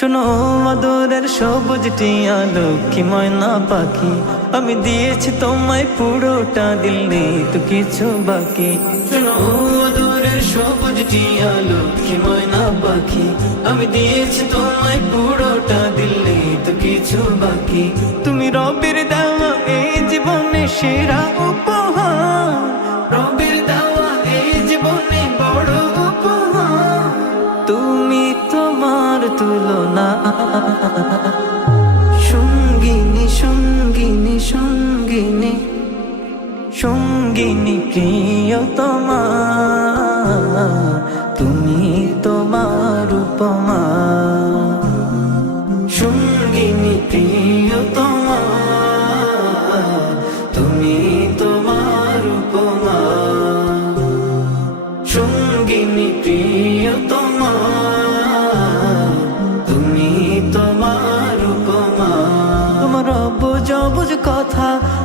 শোনো আদরের সবুজ টিয়া লক্ষ্মী ময়না পাখি। আমি দিয়েছি তোমায় পুরোটা, দিল নেই তো কিছু বাকি। শোনো আদরের সবুজ টিয়া লক্ষ্মী ময়না পাখি। আমি দিয়েছি তোমায় পুরোটা, দিল নেই তো কিছু বাকি। তুমি রবের দেওয়া এই জীবনে সেরা উপহার। তুলনা সঙ্গিনী সঙ্গিনী সঙ্গিনী সঙ্গিনী প্রিয়তমা তুমি তোমার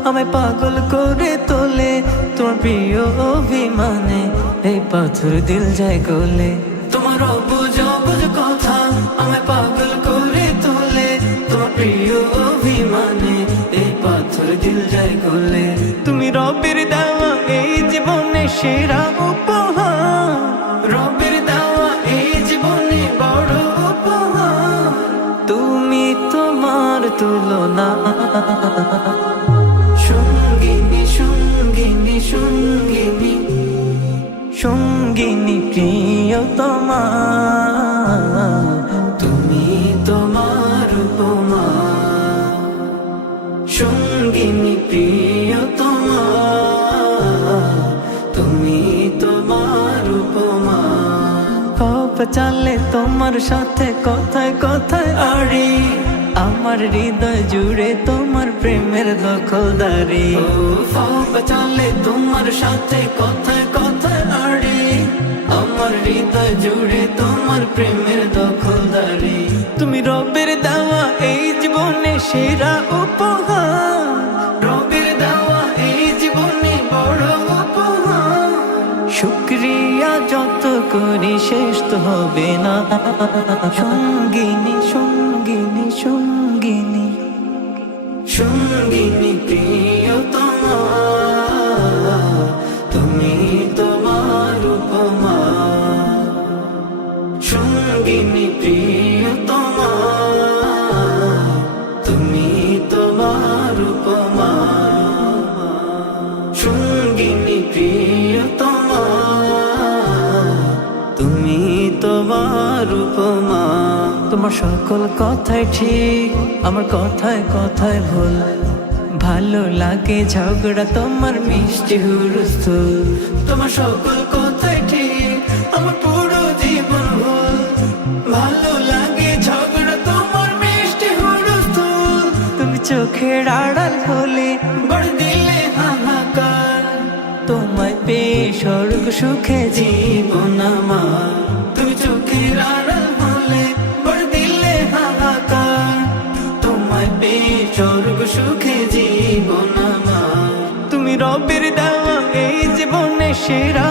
আমায় পাগল করে তোলে তোমার প্রিয় অভিমানে। এই পাথর দিল যায় গলে। তোমার অবুজ অবুজ কথা আমায় পাগল করে তোলে তোমার প্রিয় অভিমানে। এই পাথর দিল যায় গলে। তুমি রবের দেওয়া এই জীবনে সেরা উপহার। রবের দেওয়া এই জীবনে বড় উপহার। তুমি তোমার তুলনা। সঙ্গিনী প্রিয়তমা, তুমি তোমার উপমা। সঙ্গিনী প্রিয়তমা, তুমি তোমার উপমা। পাপ চালে তোমার সাথে কথায় কথায় আড়ি, আমার হৃদয় জুড়ে তোমার প্রেমের দখলদারি। চালে তোমার সাথে কথায় আড়ি হৃদয় জুড়ে তোমার প্রেমের দখলদারি। তুমি রবের দেওয়া এই জীবনে সেরা উপহার। রবের দেওয়া এই জীবনে বড় উপহার। শুক্রিয়া যত করি শেষ তো হবে না। সঙ্গিনী সঙ্গিনী সঙ্গিনী। সঙ্গিনী প্রিয়তমা, তুমি তোমার উপমা। সঙ্গিনী প্রিয়তমা তুমি তোমার উপমা। সঙ্গিনী প্রিয়তমা তুমি তোমার উপমা। তোমার সকল কথাই ঠিক আমার কথায় কথায় ভুল। ভালো লাগে ঝগড়া তোমার মিষ্টি হুরস্থুল। তোমার সকল কথাই ঠিক আমার চোখের আড়াল হলে বড় দিলে হাহাকার। তোমায় পেয়ে স্বর্গ সুখে জীবন আমার। তুমি চোখের আড়াল হলে বড় দিলে হাহাকার। তোমায় পেয়ে স্বর্গ সুখে জীবন আমার। তুমি রবের দেওয়া এই জীবনে সেরা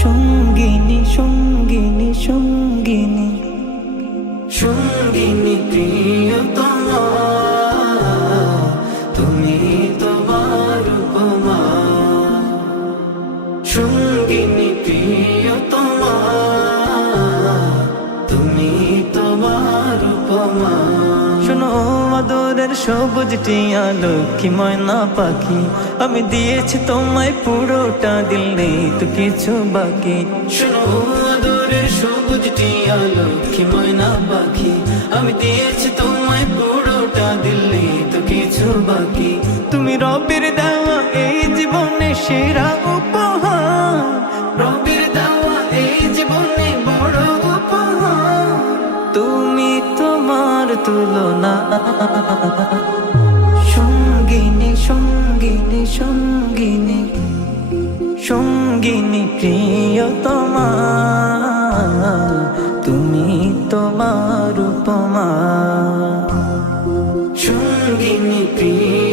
সঙ্গিনী সঙ্গিনী সঙ্গিনী। সঙ্গিনী প্রিয়তমা তুমি তোমার উপমা। আদরের সবুজ টিয়া লক্ষ্মী ময়না পাখি? আমি দিয়েছি তোমায় পুরোটা দিল নেই তো কিছু বাকি। শোনো আদরের সবুজ টিয়া লক্ষ্মী ময়না পাখি? আমি দিয়েছি তোমায় পুরোটা দিল নেই তো কিছু বাকি। তুমি রবের দেওয়া এই জীবনে সেরা উপহার। রবের দেওয়া এই জীবনে বড় উপহার। তুমি তোমার তুলনা। সঙ্গিনী সঙ্গিনী সঙ্গিনী সঙ্গিনী প্রিয়তমা তুমি তোমার উপমা। সঙ্গিনী প্রিয়তমা